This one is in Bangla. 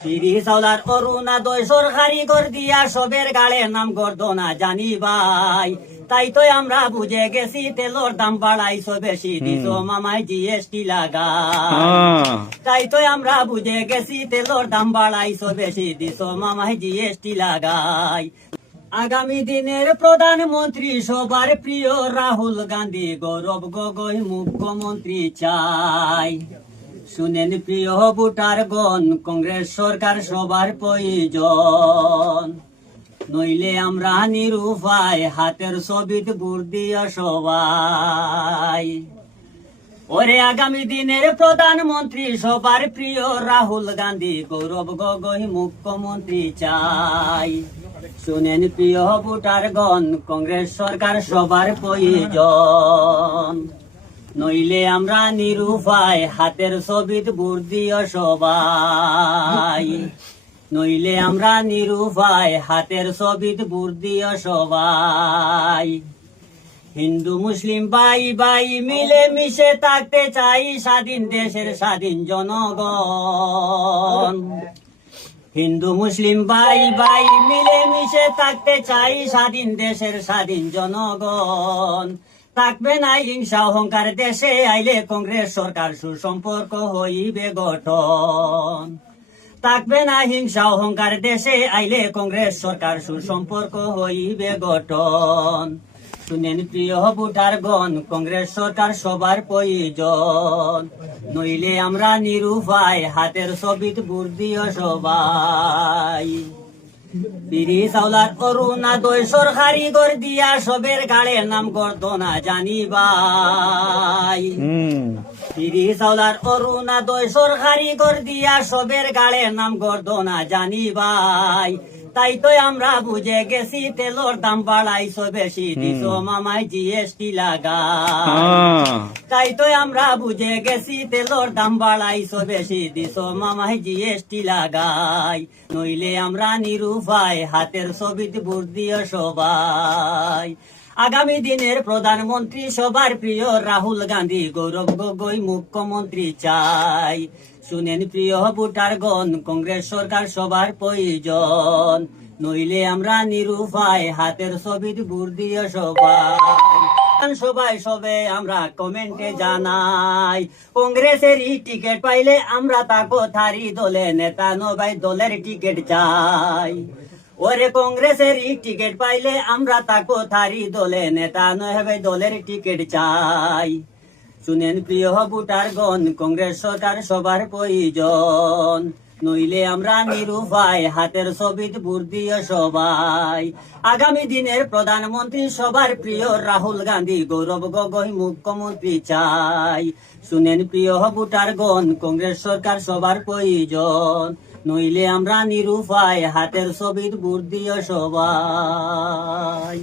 তিরি চাউলার অরুণোদয় সরকারি কর দিয়া সবের গাড়ে নাম গর্দনা জানি ভাই তাই তো আমরা বুঝে গেছি তেলর দাম বাড়াইছো বেশি দিছ মামাই জিএসটি লাগাই তাই তো আমরা বুঝে গেছি তেলর দাম বাড়াইছো বেশি দিছ মামাই জিএসটি লাগাই আগামী দিনের প্রধানমন্ত্রী সবার প্রিয় রাহুল গান্ধী গৌরব গগৈ মুখ্যমন্ত্রী চাই শুনেন প্রিয় ভোটারগণ কংগ্রেস সরকার সবার প্রয়োজন নইলে আমরা নিরুপায় হাতের ছবিত ভোট দিয়া সবাই ওরে আগামী দিনের প্রধানমন্ত্রী সবার প্রিয় রাহুল গান্ধী গৌরব গগৈ মুখ্যমন্ত্রী চাই শুনেন প্রিয় ভোটারগণ কংগ্রেস সরকার সবার প্রয়োজন নইলে আমরা নিরুপায় হাতের ছবিত ভোট দিও সবাই নইলে আমরা নিরুপায় হাতের ছবিত ভোট দিও সবাই হিন্দু মুসলিম ভাই ভাই মিলে মিশে থাকতে চাই স্বাধীন দেশের স্বাধীন জনগণ হিন্দু মুসলিম ভাই ভাই মিলে মিশে থাকতে চাই স্বাধীন দেশের স্বাধীন জনগণ থাকবে না হিংসা অহংকার দেশে আইলে কংগ্রেস সরকার সুসম্পর্ক হইবে গঠন থাকবে না হিংসা অহংকার দেশে আইলে কংগ্রেস সরকার সুসম্পর্ক হইবে গঠন শুনেন প্রিয় ভোটারগণ কংগ্রেস সরকার সবার প্রয়োজন নইলে আমরা নিরুপায় হাতের ছবিত ভোট দিও সবাই তিরি চাউলার অরুণোদয় সরকারি কর দিয়া সবের গাড়ে নাম গর্দনা জানি ভাই তিরি চাউলার অরুণোদয় সরকারি কর দিয়া সবের গাড়ে নাম গর্দনা জানি ভাই তাই তো আমরা বুঝে গেছি তেলর দাম বাড়াইছো বেশি দিছ মামাই জিএসটি লাগাই তাই তো আমরা বুঝে গেছি তেলর দাম বাড়াইছো বেশি দিছ মামাই জিএসটি লাগাই নইলে আমরা নিরুপায় হাতের ছবিতে ভোট দিও সবাই আগামী দিনের প্রধানমন্ত্রী সবার প্রিয় রাহুল গান্ধী গৌরব গগৈ মুখ্যমন্ত্রী চাই শুনেন প্রিয় ভোটারগণ কংগ্রেস সরকার সবার প্রয়োজন নইলে আমরা নিরুপায় হাতের ছবিত ভোট দিও সবাই সবে আমরা কমেন্টে জানাই কংগ্রেসের টিকিট পাইলে আমরা তাকো থারি দলে নেতা নবাই দলের টিকিট চাই ওরে কংগ্রেসের টিকিট পাইলে আমরা তাকো থারি দলে নেতা নহে দলের টিকিট চাই শুনেন প্রিয় ভোটারগণ কংগ্রেস সরকার সবার প্রয়োজন নইলে আমরা নিরুপায় হাতের ছবিত ভোট দিও সবাই আগামী দিনের প্রধানমন্ত্রী সবার প্রিয় রাহুল গান্ধী গৌরব গগৈ মুখ্যমন্ত্রী চাই শুনেন প্রিয় ভোটারগণ কংগ্রেস সরকার সবার প্রয়োজন নইলে আমরা নিরুপায় হাতের ছবিত ভোট দিও সবাই।